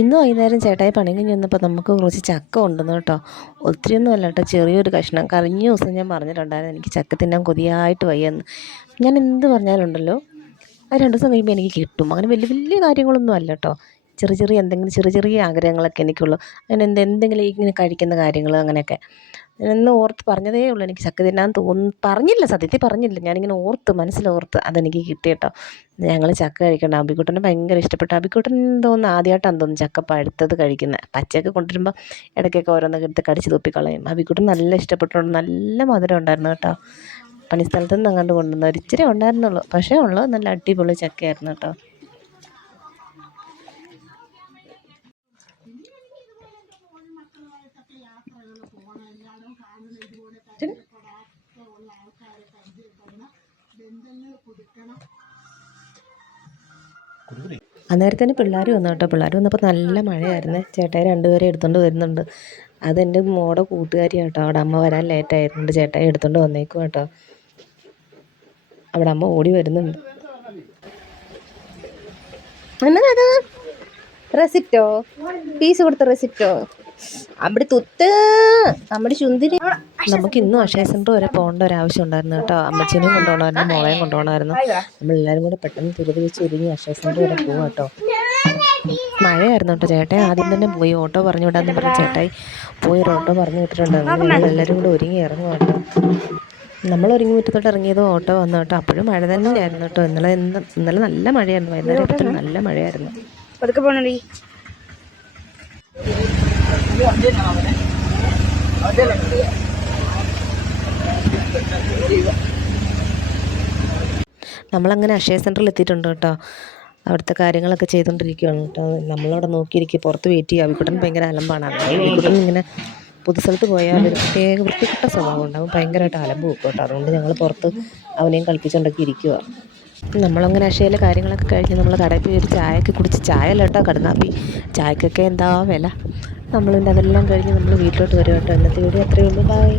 ഇന്ന് വൈകുന്നേരം ചേട്ടായി പണി കഴിഞ്ഞ് വന്നപ്പോൾ നമുക്ക് കുറച്ച് ചക്ക കൊണ്ടുവന്നു കേട്ടോ. ഒത്തിരിയൊന്നും അല്ല കേട്ടോ, ചെറിയൊരു കഷ്ണം. കഴിഞ്ഞ ദിവസം ഞാൻ പറഞ്ഞിട്ടുണ്ടായിരുന്നു എനിക്ക് ചക്ക തിന്നാൻ കൊതിയായിട്ട് വയ്യെന്ന്. ഞാൻ എന്ത് പറഞ്ഞാലുണ്ടല്ലോ അത് 2 ദിവസം കഴിയുമ്പോൾ എനിക്ക് കിട്ടും. അങ്ങനെ വലിയ വലിയ കാര്യങ്ങളൊന്നും അല്ല കേട്ടോ, ചെറിയ ചെറിയ എന്തെങ്കിലും ചെറിയ ചെറിയ ആഗ്രഹങ്ങളൊക്കെ എനിക്കുള്ളൂ. അങ്ങനെ എന്തെങ്കിലും ഇങ്ങനെ കഴിക്കുന്ന കാര്യങ്ങൾ അങ്ങനെയൊക്കെ എന്ന് ഓർത്ത് പറഞ്ഞതേ ഉള്ളൂ. എനിക്ക് ചക്ക തിന്നാൻ പറഞ്ഞില്ല, സത്യത്തിൽ പറഞ്ഞില്ല, ഞാനിങ്ങനെ ഓർത്ത് മനസ്സിലോർത്ത് അതെനിക്ക് കിട്ടി കേട്ടോ. ഞങ്ങൾ ചക്ക കഴിക്കണം. അബിക്കുട്ടന് ഭയങ്കര ഇഷ്ടപ്പെട്ടു. അബിക്കുട്ടൻ തോന്നുന്നു ആദ്യമായിട്ടാണ് തോന്നുന്നു ചക്ക പഴുത്തത് കഴിക്കുന്നത്. പച്ചയൊക്കെ കൊണ്ടുവരുമ്പോൾ ഇടയ്ക്കൊക്കെ ഓരോന്നൊക്കെ എടുത്ത് കടിച്ച് തുപ്പിക്കളയും. അബിക്കുട്ടൻ നല്ല ഇഷ്ടപ്പെട്ടുണ്ട്. നല്ല മധുരം ഉണ്ടായിരുന്നു കേട്ടോ. പണിസ്ഥലത്ത് നിന്ന് അങ്ങോട്ട് കൊണ്ടുവന്ന ഒരിച്ചിരി ഉണ്ടായിരുന്നുള്ളൂ, പക്ഷേ ഉള്ളത് നല്ല അടിപൊളി ചക്കയായിരുന്നു കേട്ടോ. അന്നേരത്തിന് പിള്ളേർ വന്നു കേട്ടോ. പിള്ളേർ വന്നപ്പോൾ നല്ല മഴയായിരുന്നു. ചേട്ടായി 2 പേരെ എടുത്തുകൊണ്ട് വരുന്നുണ്ട്. അതെൻ്റെ മോടെ കൂട്ടുകാരിയാണ് കേട്ടോ. അവിടെ അമ്മ വരാൻ ലേറ്റായിരുന്നുണ്ട്, ചേട്ടായി എടുത്തുകൊണ്ട് വന്നേക്കും കേട്ടോ. അവിടെ അമ്മ ഓടി വരുന്നുണ്ട്. എന്നതാ റെസിപ്റ്റോ? പീസ് കൊടുത്ത റെസിപ്റ്റോ? അവിടെ തുത്ത് നമ്മുടെ ചുന്തിരി. നമുക്ക് ഇന്നും അക്ഷയ സെൻറ്റർ വരെ പോകേണ്ട ഒരാവശ്യം ഉണ്ടായിരുന്നു കേട്ടോ. അമ്മച്ചീനെയും കൊണ്ടുപോകണമായിരുന്നു, മോളെയും കൊണ്ടുപോകണമായിരുന്നു. നമ്മളെല്ലാവരും കൂടെ പെട്ടെന്ന് തിരുതി വെച്ച് ഒരുങ്ങി അക്ഷയ സെൻറ്റർ വരെ പോകാം കേട്ടോ. മഴയായിരുന്നു കേട്ടോ. ചേട്ടായി ആദ്യം തന്നെ പോയി ഓട്ടോ പറഞ്ഞു വിടാമെന്ന് പറഞ്ഞ് ചേട്ടായി പോയി ഒരു ഓട്ടോ പറഞ്ഞു വിട്ടിട്ടുണ്ട്. ഞങ്ങളെല്ലാവരും കൂടെ ഒരുങ്ങി ഇറങ്ങും കേട്ടോ. നമ്മൾ ഒരുങ്ങി മുറ്റത്തോട്ട് ഇറങ്ങിയത് ഓട്ടോ വന്നു കേട്ടോ. അപ്പോഴും മഴ തന്നെയായിരുന്നു കേട്ടോ. ഇന്നലെ നല്ല മഴയായിരുന്നു. വൈകുന്നേരം നല്ല മഴയായിരുന്നു. പതുക്കെ പോണി. നമ്മളങ്ങനെ അക്ഷയ സെൻറ്ററിൽ എത്തിയിട്ടുണ്ട് കേട്ടോ. അവിടുത്തെ കാര്യങ്ങളൊക്കെ ചെയ്തുകൊണ്ടിരിക്കുകയാണ് കേട്ടോ. നമ്മളവിടെ നോക്കിയിരിക്കും, പുറത്ത് വെയിറ്റ് ചെയ്യുക. അവിക്കുട്ടൻ ഭയങ്കര അലമ്പാണ്. അവിക്കുട്ടൻ ഇങ്ങനെ പൊതുസ്ഥലത്ത് പോയാൽ ഒരു പ്രത്യേക വൃത്തികെട്ട സ്വഭാവം ഉണ്ടാവും, ഭയങ്കരമായിട്ട് അലമ്പ് വെക്കും കേട്ടോ. അതുകൊണ്ട് ഞങ്ങൾ പുറത്ത് അവനെയും കളിപ്പിച്ചുകൊണ്ടൊക്കെ ഇരിക്കുക. നമ്മളങ്ങനെ അക്ഷയയിലെ കാര്യങ്ങളൊക്കെ കഴിഞ്ഞ് നമ്മൾ കടയിൽ പോയി ഒരു ചായയൊക്കെ കുടിച്ച്, ചായ അല്ല കേട്ടോ, കടുങ്ങാപ്പി. ചായക്കൊക്കെ എന്താ വില. നമ്മളിൻ്റെ അതെല്ലാം കഴിഞ്ഞ് നമ്മൾ വീട്ടിലോട്ട് വരും കേട്ടോ. ഇന്നത്തെ വീഡിയോ അത്രയേ ഉള്ളൂ. ബൈ.